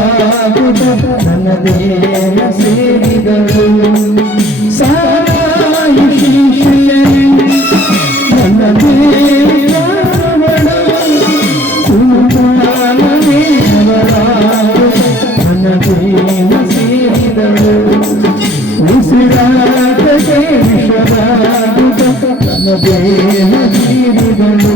ವಿಷವಾಗುತ್ತ ನನ್ನ ದೇಹ ಸೇರಿದಳು ಸಾರಾಯಿ ಶ್ರೀಯರೇ ನನ್ನ ದೇವರವಳು ಸುಮಾನವೇ ಅವಳಾಗುತ್ತ ನನ್ನ ದೇಹ ಸೇರಿದಳು ಉಸಿರಾಟಕ್ಕೆ ವಿಷವಾಗುತ್ತ ನನ್ನ ದೇಹ ಸೇರಿದಳು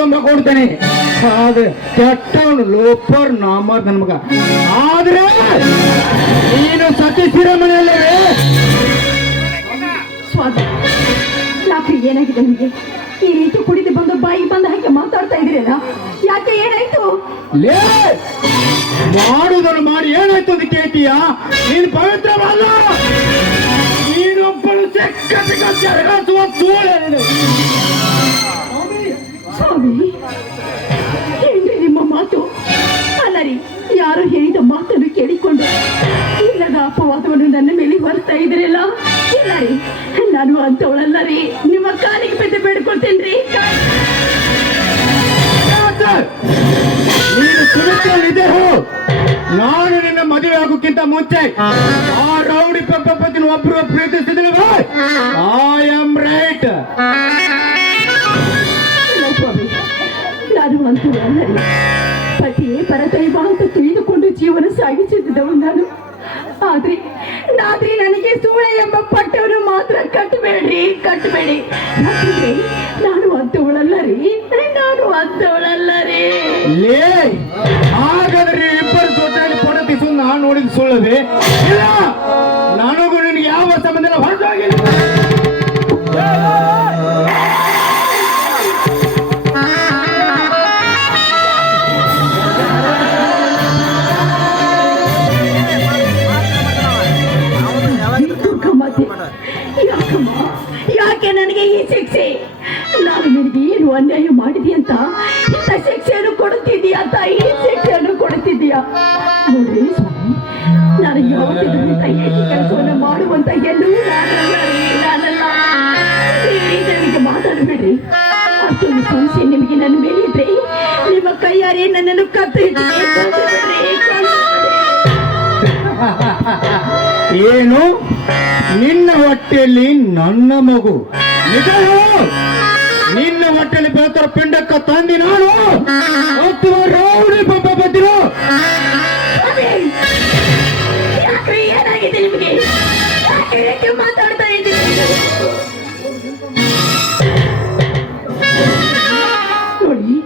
ತುಂಬ ಕೊಡ್ತೇನೆ ಆದ್ರೆ ಕೆಟ್ಟವನು ಲೋಪರ್ ನಾಮರ್ ನನ್ ಮಗ ಆದ್ರೆ ನೀನು ಸತಿ ಸಿರಮನೆಯಲ್ಲೇ ಸ್ವಾಮಿ ಯಾಕೆ ಏನಾಗಿದೆ ನಿಮಗೆ ಈ ರೀತಿ ಕುಡಿದು ಬಂದು ಬಾಯಿ ಬಂದ ಹಾಗೆ ಮಾತಾಡ್ತಾ ಇದ್ದೀರಲ್ಲ ಯಾಕೆ ಏನಾಯ್ತು ಲೇ ಮಾಡುದನ್ನು ಮಾಡಿ ಏನಾಯ್ತು ಅಂತ ಕೇಳ್ತೀಯ ನೀನು ಪವಿತ್ರವಲ್ಲ ನೀನೊಬ್ಬಳು ಚೆಕ್ಕ ಜರಗಿಸುವ ಸೂಳೆ ಸ್ವಾಮಿ ಏನ್ರಿ ನಿಮ್ಮ ಮಾತು ಅಲ್ಲ ರೀ ಯಾರು ಹೇಳಿದ ಮಾತನ್ನು ಕೇಳಿಕೊಂಡು ಇಲ್ಲದ ಅಪವಾದವನ್ನು ನನ್ನ ಮೇಲೆ ಬರ್ತಾ ಇದ್ರಲ್ಲ ಇಲ್ಲ ರೀ ನಾನು ಅಂತವಳಲ್ಲ ರೀ ನಿಮ್ಮ ಕಾಲಿಗೆ ಬಿದ್ದು ಬೇಡ್ಕೊಳ್ತೇನ್ರಿ ನೀನು ಸುರಕ್ಷಿತ ನಾನು ನಿನ್ನ ಮದುವೆ ಆಗೋಕ್ಕಿಂತ ಮುಂಚೆ ಆ ರೌಡಿ ಪಪ್ಪತ್ತಿನ ಒಬ್ಬರು ಪ್ರೀತಿಸಿದ್ರೆ ಐ ಆಮ್ ರೈಟ್ ನಾನು ಅಂತವಳಲ್ಲ ರೀ ಪತಿಯೇ ಪರದೈವ ಅಂತ ತಿಳಿದುಕೊಂಡು ಜೀವನ ಸಾಗಿಸುತ್ತಿದ್ದವಳು ನಾನು ಆದ್ರೆ ನನಗೆ ಸೂಳೆ ಎಂಬ ಪಟ್ಟವನ್ನು ಮಾತ್ರ ಕಟ್ಟಬೇಡಿ ಯಾಕಂದ್ರೆ ನಾನು ಅಂತವಳಲ್ಲ ರೀ ಲೇ ಹಾಗಾದ್ರೆ ಇಬ್ಬರು ಜೊತೆಯಲ್ಲಿ ಪಡತಿಸು ನಾನು ನೋಡಿದ ಸುಳ್ಳದೆ ಇಲ್ಲ ನನಗೂ ನಿನಗೆ ಯಾವ ಸಂಬಂಧ ಹೊರಟಾಗಿಲ್ಲ ಯಾಕೆ ನನಗೆ ಈ ಶಿಕ್ಷೆ ನಾನು ನಿನಗೆ ಏನು ಅನ್ಯಾಯ ಮಾಡಿದೆ ಅಂತ ಇಂಥ ಶಿಕ್ಷೆಯನ್ನು ಕೊಡುತ್ತಿದ್ದೀಯಾ ಅಂತ ಈ ಶಿಕ್ಷೆಯನ್ನು ಕೊಡುತ್ತಿದ್ದೀಯಾ ನೋಡ್ರಿ ಸ್ವಾಮಿ ನಾನು ಯಾವತ್ತಿದ್ದಂತ ಏಕೆ ಕೆಲಸವನ್ನು ಮಾಡುವಂತ ಎಲ್ಲೂ ನಾನಲ್ಲ ನನಗೆ ಮಾತಾಡಬೇಡ್ರಿ ಅಷ್ಟೊಂದು ಸಮಸ್ಯೆ ನಿಮಗೆ ನನ್ನ ಮೇಲೆ ಇದ್ರೆ ನಿಮ್ಮ ಕೈಯಾರೆ ನನ್ನನ್ನು ಏನು ನಿನ್ನ ಹೊಟ್ಟೆಯಲ್ಲಿ ನನ್ನ ಮಗು ನಿಜ ನಿನ್ನ ಹೊಟ್ಟೆಯಲ್ಲಿ ಬೇತರ ಪಿಂಡಕ್ಕ ತಂದಿ ನಾನು ಅಥವಾ ರೌಡಿ ಪಪ್ಪ ಬಂದಿರೋ ಏನಾಗಿದೆ ನಿಮಗೆ ಮಾತಾಡ್ತಾ ಇದ್ದೀನಿ ನೋಡಿ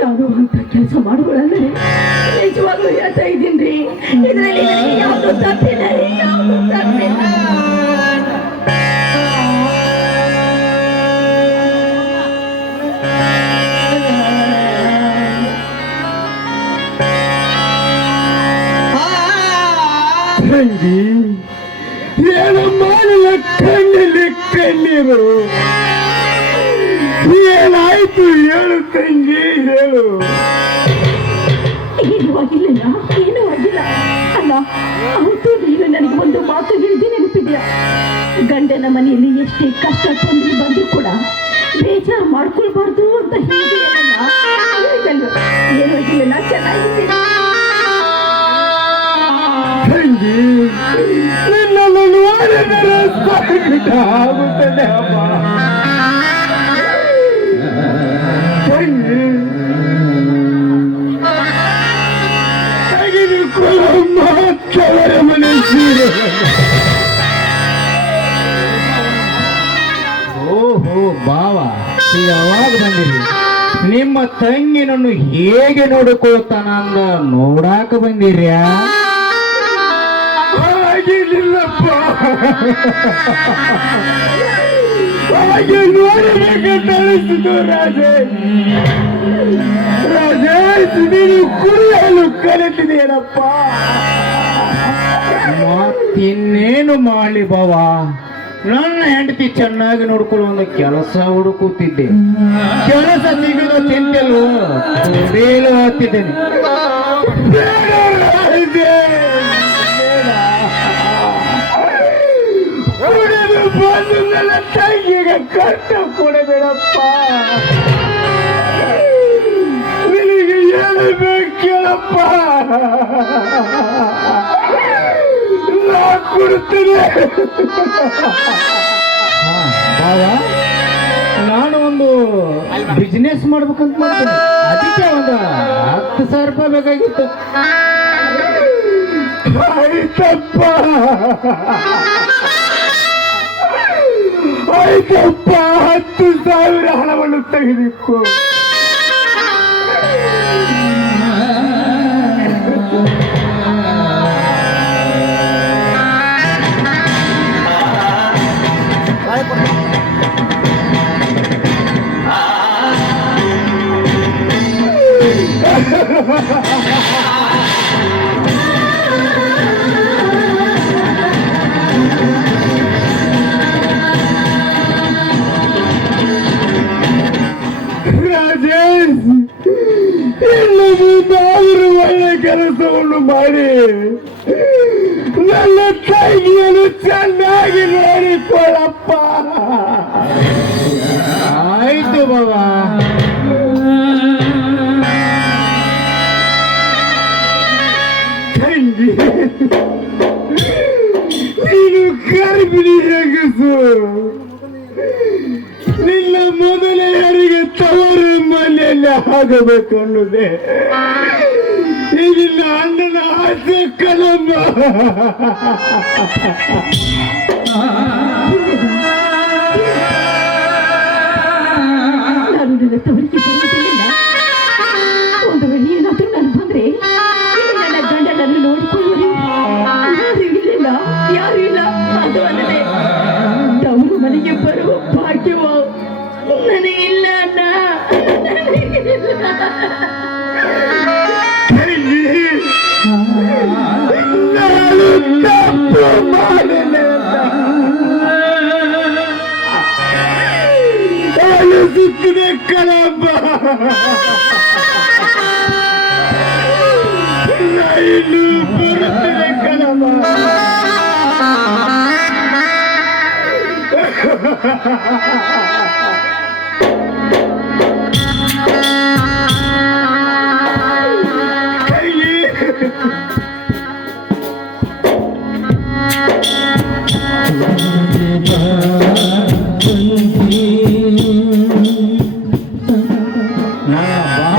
ಯಾರು ಅಂತ ಕೆಲಸ ಮಾಡುಗಳಂದ್ರೆ ನಿಜವಾಗ್ಲೂ ಹೇಳ್ತಾ ಇದ್ದೀನಿ ಇದರಲ್ಲಿ ಯಾವುದು ತಪ್ಪಿಲ್ಲ ತಂಗಿ ಏನು ಮಾಡಲ ಕಣ್ಣಲ್ಲಿ ಕಣ್ಣೀರು ಏನಾಯ್ತು ಹೇಳು ತಂಗಿ ಹೇಳು ಏನೂ ಆಗಿಲ್ಲ ಅಲ್ಲ ಅವತ್ತು ನೀನು ನನಗೆ ಒಂದು ಮಾತು ಹೇಳಿದೆ ನೆನಪಿದ್ಯಾ ಗಂಡನ ಮನೆಯಲ್ಲಿ ಎಷ್ಟೇ ಕಷ್ಟ ತೊಂದರೆ ಬಂದು ಕೂಡ ಬೇಜಾರು ಮಾಡ್ಕೊಳ್ಬಾರ್ದು ಅಂತ ಹೀಗೆ ಏನೂ ಆಗಿಲ್ಲ ಚೆನ್ನಾಗಿದ್ದೀನಿ ತಂಗಿ ನಿನ್ನನ್ನು ನೋಡಿದರೆ ಆಗುತ್ತದೆ ಅಮ್ಮ ತಂಗಿ ತೆಗೆದುಕೊಳ್ಳಮ್ಮ ಕೆಲವರ ಮನೆ ಸೀರೆ ಓಹೋ ಬಾವ ಯಾವಾಗ ಬಂದಿರಿ ನಿಮ್ಮ ತಂಗಿನನ್ನು ಹೇಗೆ ನೋಡಿಕೊಳ್ತಾನ ಅಂದ ನೋಡಾಕ ಬಂದಿರ್ಯಾ ಆಗಿಲ್ಲಪ್ಪ ಹಾಗೆ ನೋಡಬೇಕಂತ ಅನಿಸಿತು ರಾಜೇಶ್ ನೀನು ಕುಡಿಯಲು ಕಲಿತಿದೆಯಲ್ಲಪ್ಪ ಮತ್ತಿನ್ನೇನು ಮಾಡಲಿ ಬಾವ ನನ್ನ ಹೆಂಡತಿ ಚೆನ್ನಾಗಿ ನೋಡ್ಕೊಳ್ಳುವ ಕೆಲಸ ಹುಡುಕುತ್ತಿದ್ದೆ ಕೆಲಸ ಸಿಗದ ತಿಂತಲು ಬೇಲು ಹಾಕ್ತಿದ್ದೇನೆ ಕಷ್ಟ ಕೊಡಬೇಡಪ್ಪ. ನಿನಗೆ ಏನು ಬೇಕು ಕೇಳಪ್ಪ, ನಾ ಕೊಡ್ತೀನಿ. ಬಾವ, ನಾನು ಒಂದು ಬಿಸ್ನೆಸ್ ಮಾಡ್ಬೇಕಂತ ಮಾಡ್ತೀನಿ. ಅದಕ್ಕೆ ಒಂದು 10,000 ರೂಪಾಯಿ ಬೇಕಾಗಿತ್ತು. ಆಯ್ತಪ್ಪ ಆಯ್ತಪ್ಪ, 10,000 ಹಣವನ್ನು ತೆಗೆದಿಕ್ಕು. ರಾಜೇಶ್, ಇನ್ನು ಮುಂದಾದರೂ ಒಳ್ಳೆ ಕೆಲಸವನ್ನು ಮಾಡಿ ನನ್ನ ತಂಗಿಯನ್ನು ಚೆನ್ನಾಗಿ ನೋಡಿಕೊಳ್ಳಪ್ಪ. ಆಯ್ತು ಬಾವ. ತಂಗಿ, ನೀನು ಗರ್ಭಿಣಿ ಹೆಂಗಸು. ನಿನ್ನ ಮೊದಲೆಯರಿಗೆ ತವರು ಮನೆಯಲ್ಲಿ ಆಗಬೇಕನ್ನುವುದೇ ಈಗಿನ ಅಣ್ಣನ ಆಸೆ ಕಲಂಬ. ನಾನು ನನ್ನ ತವರಿಗೆ ಬರುವುದಿಲ್ಲ. ಒಂದು ವೇಳೆ ಏನಾದರೂ ನಾನು ಬಂದ್ರೆ ನನ್ನ ಗಂಡನನ್ನು ನೋಡಿಕೊಳ್ಳಲು ಯಾರು ಇಲ್ಲ. ಅದು ಅಲ್ಲದೆ ತವರು ಮನೆಗೆ ಬರುವ ಭಾಗ್ಯವು ನನಗಿಲ್ಲ ಅಣ್ಣ, ನನಗಿಲ್ಲ. ನಾನು ತಪ್ಪು ಮಾಡಿಲ್ಲ. ಆಲಿಸುತ್ತಿದೆ ಕಲಂಬ. ಇನ್ನು ಬರುತ್ತಿದೆ ಕಲಂಬ.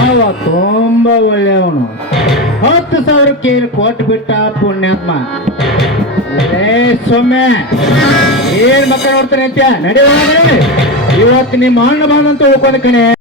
ಬಾವ ತುಂಬಾ ಒಳ್ಳೆಯವನು. 10,000ಕ್ಕೆ ಕೊಟ್ಟು ಬಿಟ್ಟ ಪುಣ್ಯಾತ್ಮ. ಸೊಮ್ಮೆ ಏನ್ ಮಕ್ಕಳು ನೋಡ್ತಾನೆ ಅಂತ ನಡಿ. ಇವತ್ತು ನಿಮ್ಮ ಅಣ್ಣ ಬಂದಂತ ಹೋಗ್ಕೊಂಡು ಕಣೆ.